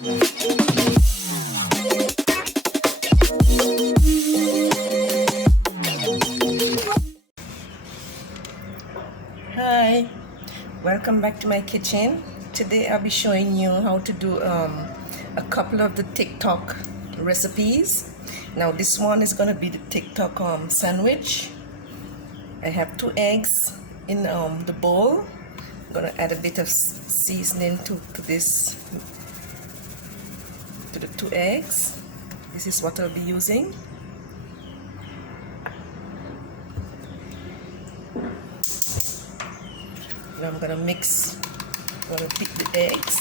Hi, welcome back to my kitchen. Today I'll be showing you how to do a couple of the TikTok recipes. Now this one is gonna be the TikTok sandwich. I have 2 eggs in the bowl. I'm gonna add a bit of seasoning to the 2 eggs. This is what I'll be using. Now I'm gonna beat the eggs.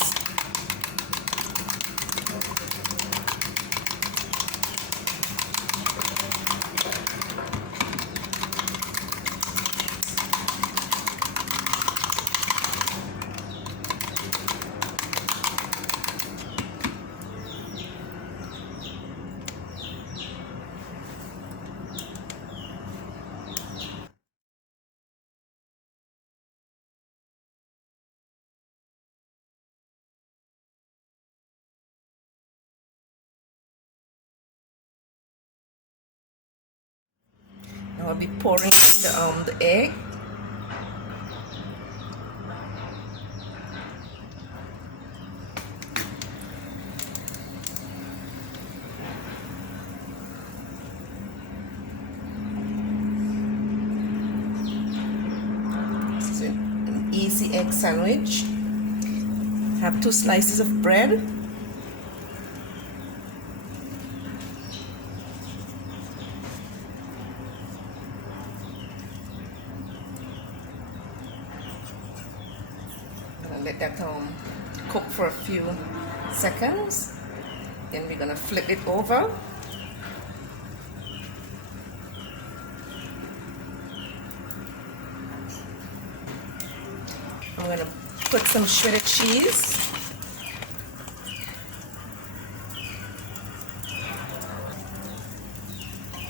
Now I'll be pouring in the egg. This is an easy egg sandwich. Have 2 slices of bread. Let that cook for a few seconds. Then we're gonna flip it over. I'm gonna put some shredded cheese.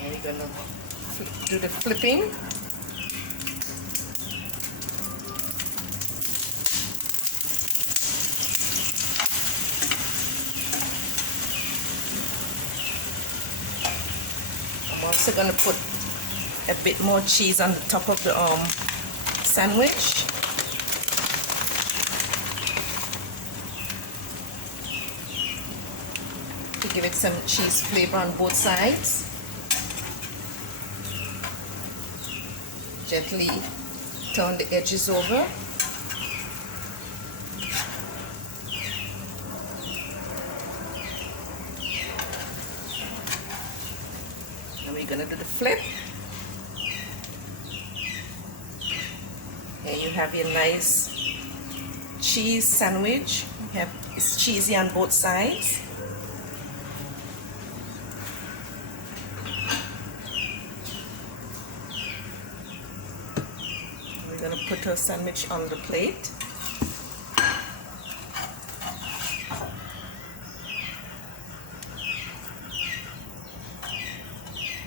And we're gonna do the flipping. I'm also going to put a bit more cheese on the top of the sandwich. To give it some cheese flavor on both sides. Gently turn the edges over. And we're gonna do the flip. Here you have your nice cheese sandwich. It's cheesy on both sides. We're gonna put our sandwich on the plate.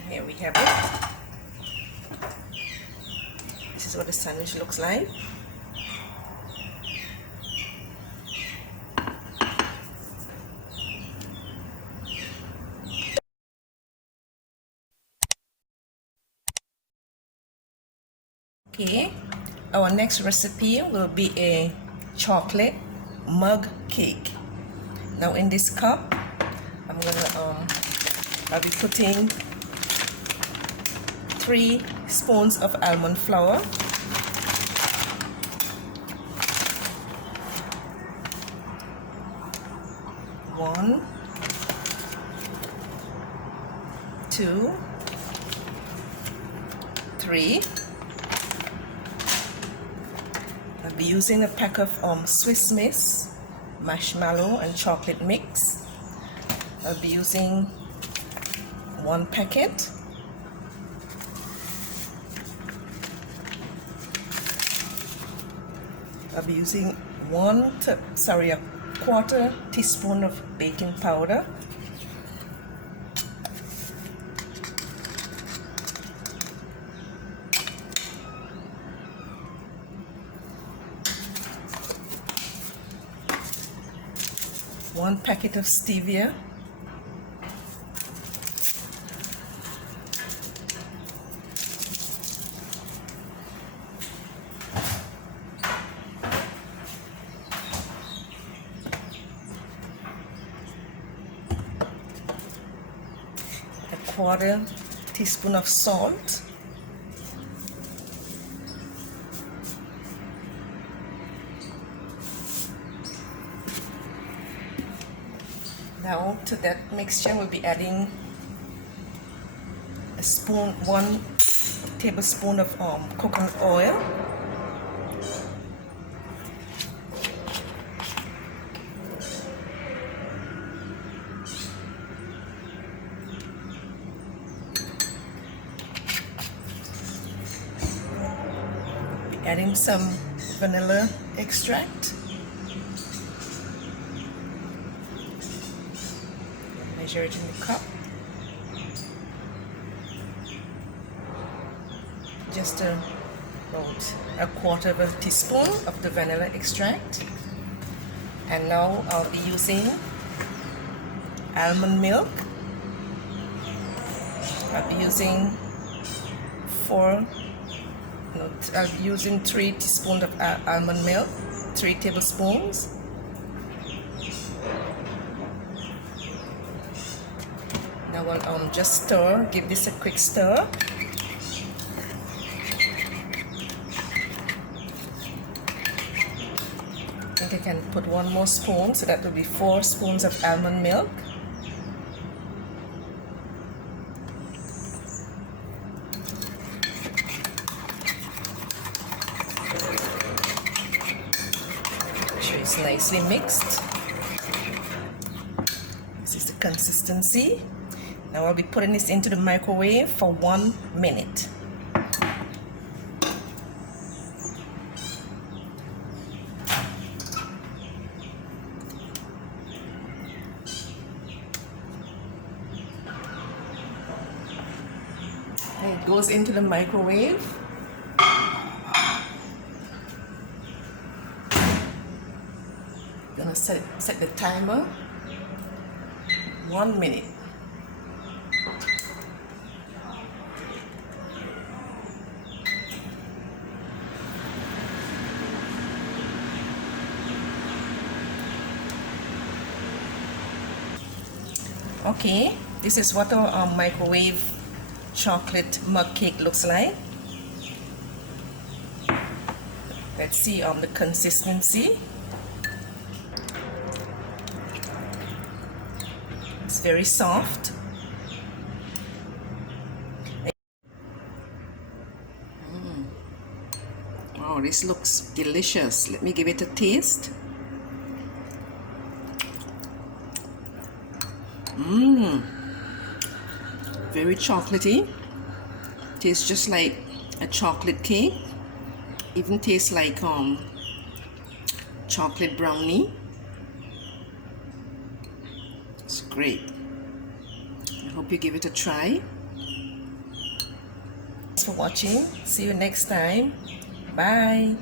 Here we have it. This is what the sandwich looks like. Okay, our next recipe will be a chocolate mug cake. Now in this cup, I'll be putting 3 spoons of almond flour, 1, 2, 3. I'll be using a pack of Swiss Miss marshmallow and chocolate mix. I'll be using 1 packet. I'll be using a quarter teaspoon of baking powder. 1 packet of stevia, a 1/4 teaspoon of salt, now to that mixture we'll be adding a spoon, 1 tablespoon of coconut oil, adding some vanilla extract, measure it in the cup, just about a 1/4 of a teaspoon of the vanilla extract. And now I'll be using almond milk. I'll be using 3 teaspoons of almond milk, 3 tablespoons. Now I'll just stir, give this a quick stir. I think I can put 1 more spoon, so that will be 4 spoons of almond milk. It's nicely mixed. This is the consistency. Now I'll be putting this into the microwave for 1 minute. And it goes into the microwave. Gonna set the timer 1 minute. Okay, this is what our microwave chocolate mug cake looks like. Let's see the consistency. It's very soft. Oh, this looks delicious. Let me give it a taste. Very chocolatey. Tastes just like a chocolate cake. Even tastes like chocolate brownie. It's great. I hope you give it a try. Thanks for watching. See you next time. Bye.